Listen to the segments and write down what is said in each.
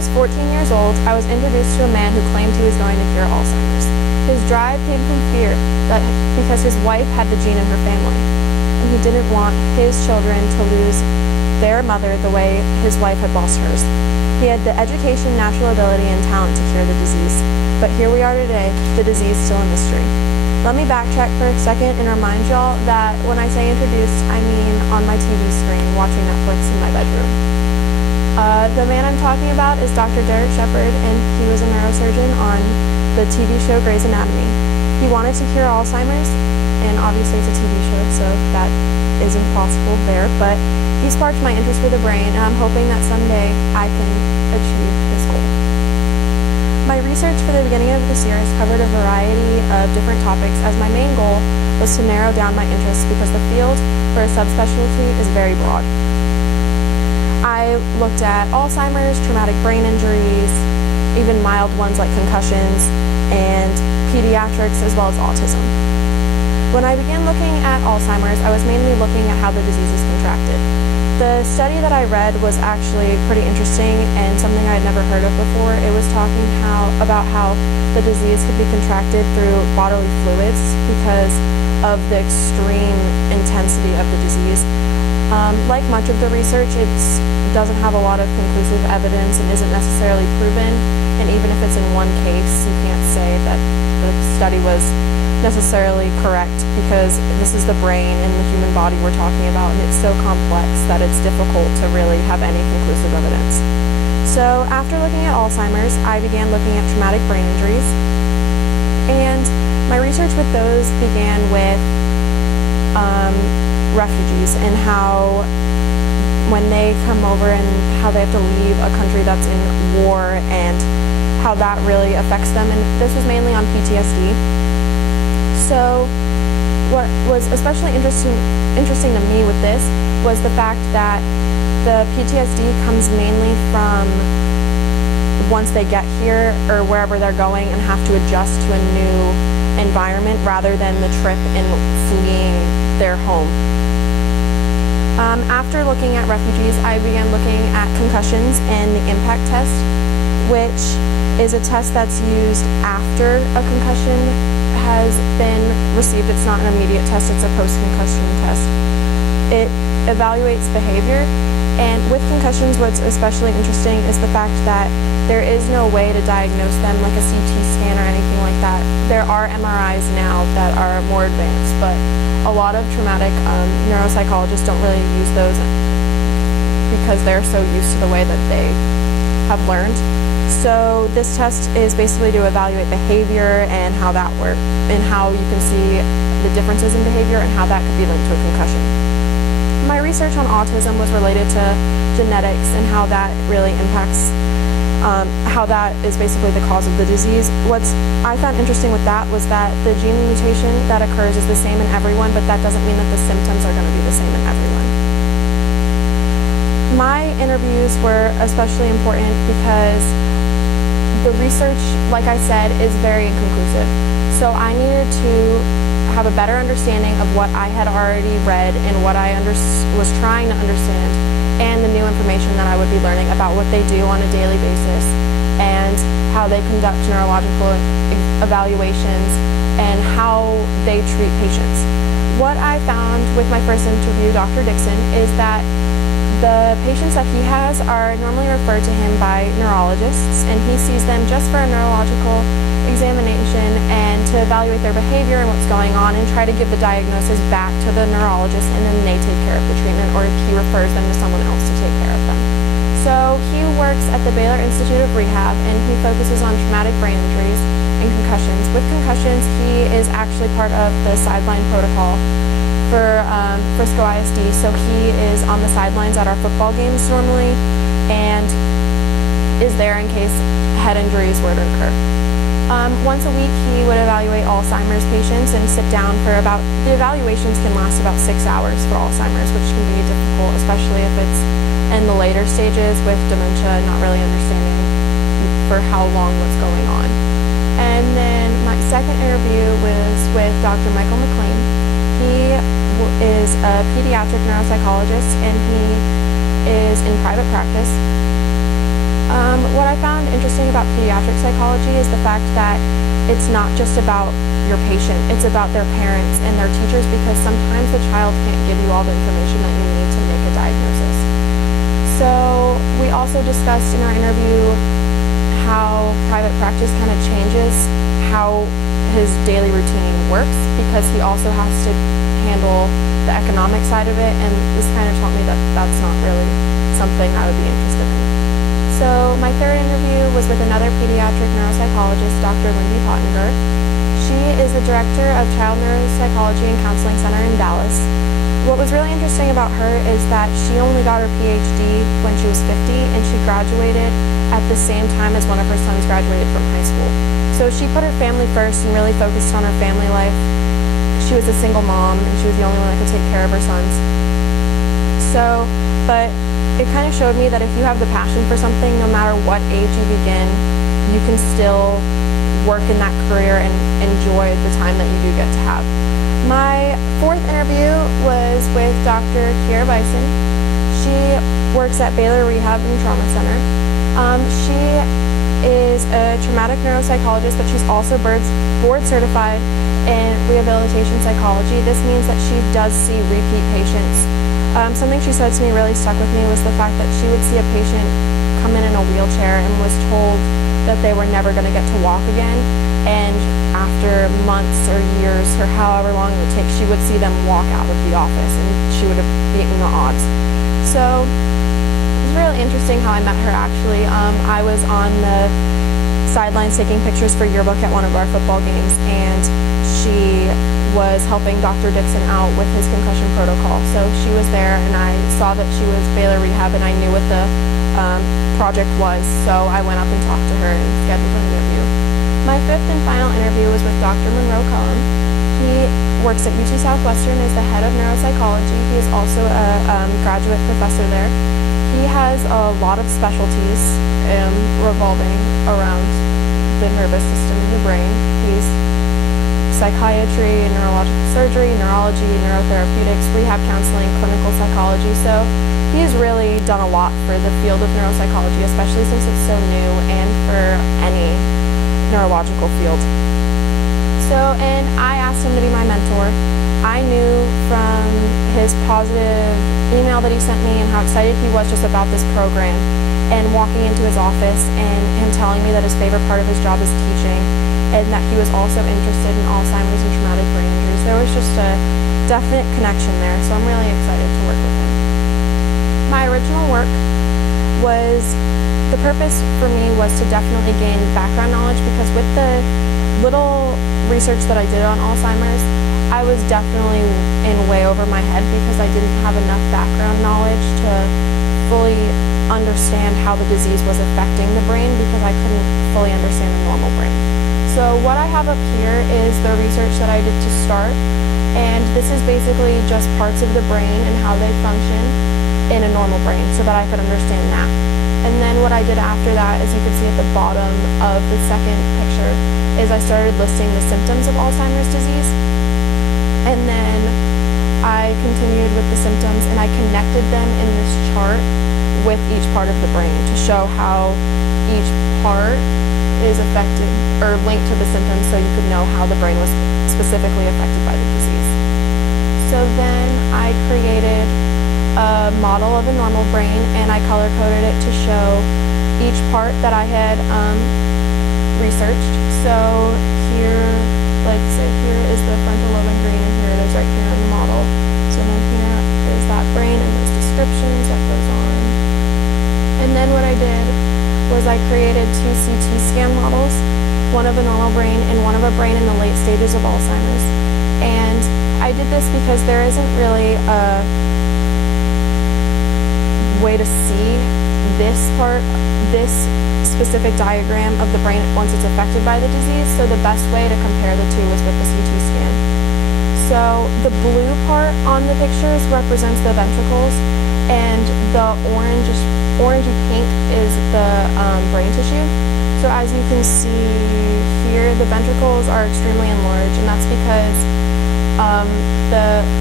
was 14 years old, I was introduced to a man who claimed he was going to cure Alzheimer's. His drive came from fear that because his wife had the gene in her family, and he didn't want his children to lose their mother the way his wife had lost hers. He had the education, natural ability, and talent to cure the disease. But here we are today, the disease still a mystery. Let me backtrack for a second and remind y'all that when I say introduced, I mean on my TV screen, watching Netflix in my bedroom. The man I'm talking about is Dr. Derek Shepard, and he was a neurosurgeon on the TV show Grey's Anatomy. He wanted to cure Alzheimer's, and obviously it's a TV show, so that is impossible there, but he sparked my interest for the brain, and I'm hoping that someday I can achieve his goal. My research for the beginning of this year has covered a variety of different topics, as my main goal was to narrow down my interests because the field for a subspecialty is very broad. I looked at Alzheimer's, traumatic brain injuries, even mild ones like concussions, and pediatrics, as well as autism. When I began looking at Alzheimer's, I was mainly looking at how the disease is contracted. The study that I read was actually pretty interesting and something I had never heard of before. It was talking about how the disease could be contracted through bodily fluids because of the extreme intensity of the disease. Like much of the research, it doesn't have a lot of conclusive evidence and isn't necessarily proven. And even if it's in one case, you can't say that the study was necessarily correct because this is the brain and the human body we're talking about, and it's so complex that it's difficult to really have any conclusive evidence. So after looking at Alzheimer's, I began looking at traumatic brain injuries, and my research with those began with refugees and how when they come over and how they have to leave a country that's in war and how that really affects them, and this was mainly on PTSD. So what was especially interesting to me with this was the fact that the PTSD comes mainly from once they get here or wherever they're going and have to adjust to a new environment rather than the trip and fleeing their home. After looking at refugees, I began looking at concussions and the impact test, which is a test that's used after a concussion has been received. It's not an immediate test, it's a post-concussion test. It evaluates behavior, and with concussions, what's especially interesting is the fact that there is no way to diagnose them like a CT scan or anything like that. There are MRIs now that are more advanced, but a lot of traumatic neuropsychologists don't really use those because they're so used to the way that they have learned. So this test is basically to evaluate behavior and how that works, and how you can see the differences in behavior and how that could be linked to a concussion. My research on autism was related to genetics and how that really impacts, how that is basically the cause of the disease. What I found interesting with that was that the gene mutation that occurs is the same in everyone, but that doesn't mean that the symptoms are going to be the same in everyone. My interviews were especially important because the research, like I said, is very inconclusive. So I needed to have a better understanding of what I had already read and what I was trying to understand, and the new information that I would be learning about what they do on a daily basis and how they conduct neurological evaluations and how they treat patients. What I found with my first interview, Dr. Dixon, is that the patients that he has are normally referred to him by neurologists, and he sees them just for a neurological examination and to evaluate their behavior and what's going on and try to give the diagnosis back to the neurologist, and then they take care of the treatment, or he refers them to someone else to take care of them. So he works at the Baylor Institute of Rehab, and he focuses on traumatic brain injuries and concussions. With concussions, he is actually part of the sideline protocol for Frisco ISD, so he is on the sidelines at our football games normally and is there in case head injuries were to occur. Once a week, he would evaluate Alzheimer's patients and sit down for the evaluations can last about 6 hours for Alzheimer's, which can be difficult, especially if it's in the later stages with dementia, not really understanding for how long what's going on. And then my second interview was with Dr. Michael McLean. He is a pediatric neuropsychologist, and he is in private practice. What I interesting about pediatric psychology is the fact that it's not just about your patient, it's about their parents and their teachers, because sometimes the child can't give you all the information that you need to make a diagnosis. So we also discussed in our interview how private practice kind of changes how his daily routine works, because he also has to handle the economic side of it, and this kind of taught me that that's not really something I would be interested in. So my third interview was with another pediatric neuropsychologist, Dr. Lindy Pottinger. She is the director of Child Neuropsychology and Counseling Center in Dallas. What was really interesting about her is that she only got her PhD when she was 50, and she graduated at the same time as one of her sons graduated from high school. So she put her family first and really focused on her family life. She was a single mom, and she was the only one that could take care of her sons. But it kind of showed me that if you have the passion for something, no matter what age you begin, you can still work in that career and enjoy the time that you do get to have. My fourth interview was with Dr. Kiera Bison. She works at Baylor Rehab and Trauma Center. She is a traumatic neuropsychologist, but she's also board certified in rehabilitation psychology. This means that she does see repeat patients. Something she said to me really stuck with me was the fact that she would see a patient come in a wheelchair and was told that they were never going to get to walk again, and after months or years or however long it would take, she would see them walk out of the office, and she would have beaten the odds. So it was really interesting how I met her, actually. I was on the sidelines taking pictures for yearbook at one of our football games, and she was helping Dr. Dixon out with his concussion protocol. So she was there, and I saw that she was Baylor Rehab, and I knew what the project was, so I went up and talked to her and scheduled an interview. My fifth and final interview was with Dr. Monroe Cullum. He works at UT Southwestern as the head of neuropsychology. He is also a graduate professor there. He has a lot of specialties revolving around the nervous system and the brain. He's psychiatry, neurological surgery, neurology, neurotherapeutics, rehab counseling, clinical psychology. So he's really done a lot for the field of neuropsychology, especially since it's so new, and for any neurological field. And I asked him to be my mentor. I knew from his positive email that he sent me and how excited he was just about this program, and walking into his office and him telling me that his favorite part of his job is teaching, and that he was also interested in Alzheimer's and traumatic brain injuries. There was just a definite connection there, so I'm really excited to work with him. My original work was, the purpose for me was to definitely gain background knowledge, because with the little research that I did on Alzheimer's, I was definitely in way over my head because I didn't have enough background knowledge to fully understand how the disease was affecting the brain, because I couldn't fully understand the normal brain. So what I have up here is the research that I did to start, and this is basically just parts of the brain and how they function in a normal brain, so that I could understand that. And then what I did after that, as you can see at the bottom of the second picture, is I started listing the symptoms of Alzheimer's disease. And then I continued with the symptoms, and I connected them in this chart with each part of the brain to show how each part is affected or linked to the symptoms, so you could know how the brain was specifically affected by the disease. So then I created a model of a normal brain, and I color-coded it to show each part that I had researched. So here, like say here is the frontal lobe in green, and here it is right here on the model. So then here is that brain and those descriptions that goes on. And then what I did was I created 2 CT scan models, one of a normal brain and one of a brain in the late stages of Alzheimer's. And I did this because there isn't really a way to see this specific diagram of the brain once it's affected by the disease, so the best way to compare the two was with the CT scan. So the blue part on the pictures represents the ventricles, and the orangey pink is the brain tissue. So as you can see here, the ventricles are extremely enlarged, and that's because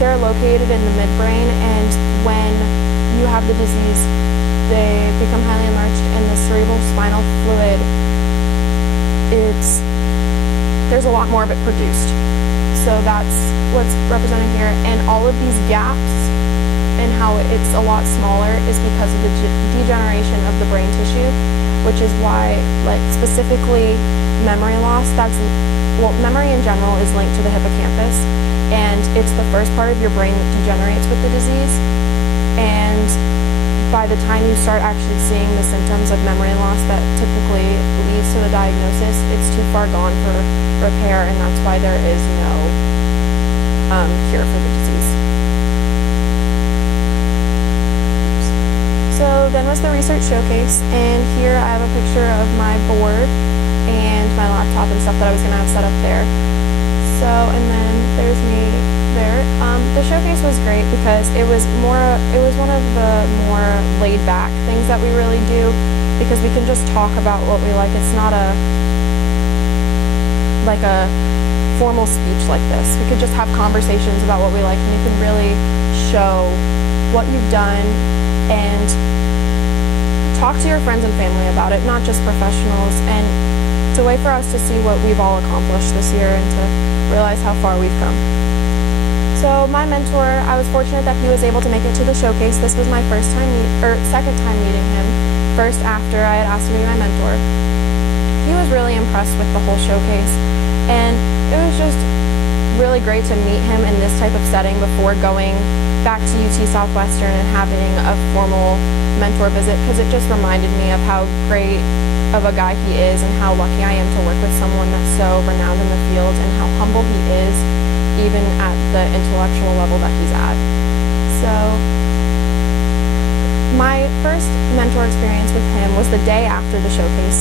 they're located in the midbrain, and when you have the disease, they become highly enlarged, and the cerebral spinal fluid there's a lot more of it produced. So that's what's represented here. And all of these gaps and how it's a lot smaller is because of the degeneration of the brain tissue, which is why, like, specifically memory loss, memory in general is linked to the hippocampus, and it's the first part of your brain that degenerates with the disease. And by the time you start actually seeing the symptoms of memory loss that typically leads to the diagnosis, it's too far gone for repair, and that's why there is no cure for the disease. So then was the research showcase, and here I have a picture of my board and my laptop and stuff that I was going to have set up there. So, and then there's me there. The showcase was great because it was one of the more laid back things that we really do, because we can just talk about what we like. It's not a formal speech like this. We could just have conversations about what we like, and you can really show what you've done and talk to your friends and family about it, not just professionals. And it's a way for us to see what we've all accomplished this year and to realize how far we've come. So my mentor, I was fortunate that he was able to make it to the showcase. This was my second time meeting him, first after I had asked him to be my mentor. He was really impressed with the whole showcase, and it was just really great to meet him in this type of setting before going back to UT Southwestern and having a formal mentor visit, because it just reminded me of how great of a guy he is and how lucky I am to work with someone that's so renowned in the field, and how humble he is even at the intellectual level that he's at. So my first mentor experience with him was the day after the showcase,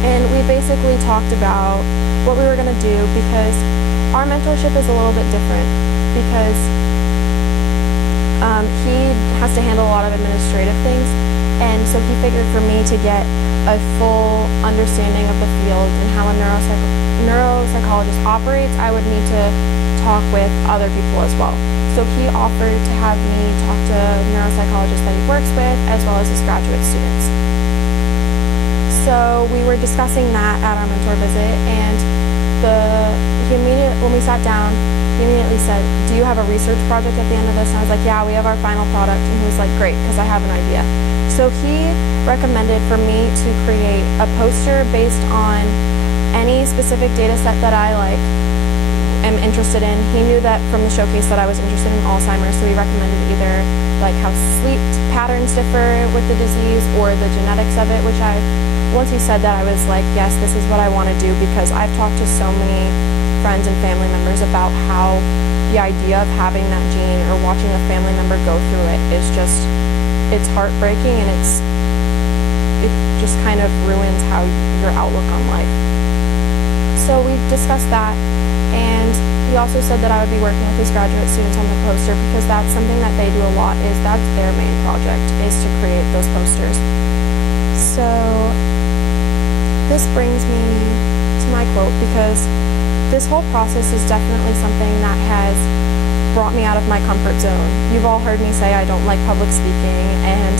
and we basically talked about what we were going to do, because our mentorship is a little bit different, because he has to handle a lot of administrative things, and so he figured for me to get a full understanding of the field and how a neuropsychologist operates, I would need to talk with other people as well. So he offered to have me talk to neuropsychologists that he works with, as well as his graduate students. So we were discussing that at our mentor visit, and when we sat down, he immediately said, "Do you have a research project at the end of this?" And I was like, "Yeah, we have our final product." And he was like, "Great, because I have an idea." So he recommended for me to create a poster based on any specific data set that I am interested in. He knew that from the showcase that I was interested in Alzheimer's, so he recommended either how sleep patterns differ with the disease or the genetics of it, which once he said that, I was like, yes, this is what I want to do, because I've talked to so many friends and family members about how the idea of having that gene or watching a family member go through it is it's heartbreaking, and it just kind of ruins your outlook on life. So we discussed that, and he also said that I would be working with his graduate students on the poster, because that's something that they do a lot, that's their main project, is to create those posters. So this brings me to my quote, because this whole process is definitely something that has brought me out of my comfort zone. You've all heard me say I don't like public speaking, and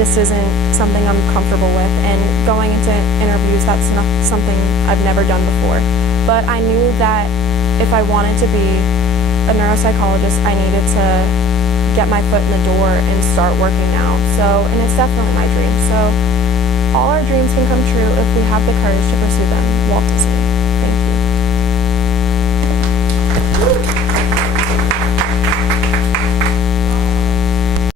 this isn't something I'm comfortable with, and going into interviews, that's not something I've never done before. But I knew that if I wanted to be a neuropsychologist, I needed to get my foot in the door and start working now. And it's definitely my dream. So all our dreams can come true if we have the courage to